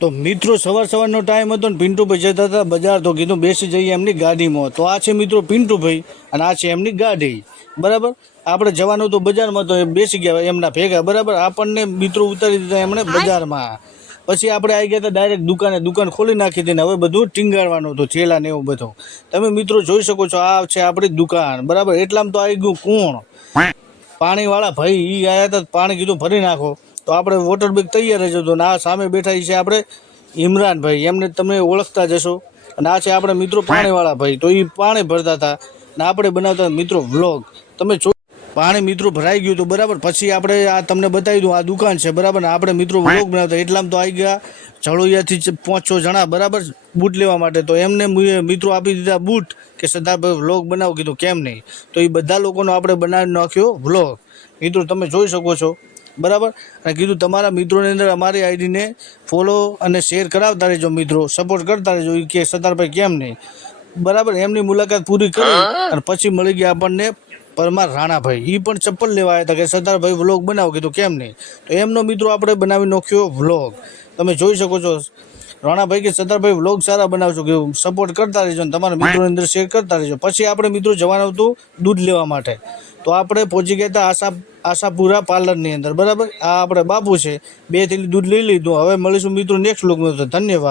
તો મિત્રો સવારનો ટાઈમ હતો ને પિન્ટુભાઈ જતા હતા બજાર, તો કીધું બેસી જઈએ એમની ગાડીમાં. તો આ છે મિત્રો પિન્ટુભાઈ અને આ છે એમની ગાડી, બરાબર. આપણે જવાનું તો બજારમાં, તો બેસી ગયા એમના ભેગા, બરાબર. આપણને મિત્રો ઉતારી દીધા એમણે બજારમાં. પછી આપણે આવી ગયા હતા ડાયરેક્ટ દુકાને, દુકાન ખોલી નાખી હતી ને હવે બધું ટીંગાડવાનું હતું, થેલા ને એવું બધું. તમે મિત્રો જોઈ શકો છો, આ છે આપણી દુકાન, બરાબર. એટલામાં તો આવી ગયું કોણ, પાણીવાળા ભાઈ. એ આવ્યા હતા, પાણી કીધું ભરી નાખો. તો આપણે વોટર બેગ તૈયાર જ હતો. અને આ સામે બેઠા છે આપણે ઇમરાનભાઈ, એમને તમે ઓળખતા જશો. અને આ છે આપણે મિત્રો પાણીવાળા ભાઈ, તો એ પાણી ભરતા હતા અને આપણે બનાવતા મિત્રો વ્લોગ. તમે જો પાણી મિત્રો ભરાઈ ગયું હતું, બરાબર. પછી આપણે આ તમને બતાવી દઉં, આ દુકાન છે, બરાબર. આપણે મિત્રો વ્લોગ બનાવતા, એટલામાં તો આવી ગયા જળોયાથી 5-6 જણા, બરાબર, બૂટ લેવા માટે. તો એમને મિત્રો આપી દીધા બૂટ કે સરદારભાઈ વ્લોગ બનાવો. કીધું કેમ નહીં. તો એ બધા લોકોનો આપણે બનાવી નાખ્યો વ્લોગ. મિત્રો તમે જોઈ શકો છો, બરાબર. અને કીધું તમારા મિત્રોની અંદર અમારી આઈડીને ફોલો અને શેર કરાવતા રહેજો મિત્રો, સપોર્ટ કરતા રહેજો. એ કે સરદારભાઈ કેમ નહીં, બરાબર. એમની મુલાકાત પૂરી કરી અને પછી મળી ગયા આપણને પરમાર રાણાભાઈ. એ પણ ચપ્પલ લેવા આવ્યા હતા કે સરદારભાઈ વ્લોગ બનાવો. કીધું કેમ નહીં. તો એમનો મિત્રો આપણે બનાવી નાખ્યો વ્લોગ. તમે જોઈ શકો છો. રાણાભાઈ કે સરદારભાઈ વ્લોગ સારા બનાવશો, કે સપોર્ટ કરતા રહેજો અને તમારા મિત્રોની અંદર શેર કરતા રહેજો. પછી આપણે મિત્રો જવાનું હતું દૂધ લેવા માટે. તો આપણે પહોંચી ગયા હતા આશાપુરા પાર્લરની અંદર, બરાબર. આ આપણે બાપુ છે, 2 થેલી દૂધ લઈ લીધું. હવે મળીશું મિત્રો નેક્સ્ટ વ્લોગમાં. ધન્યવાદ.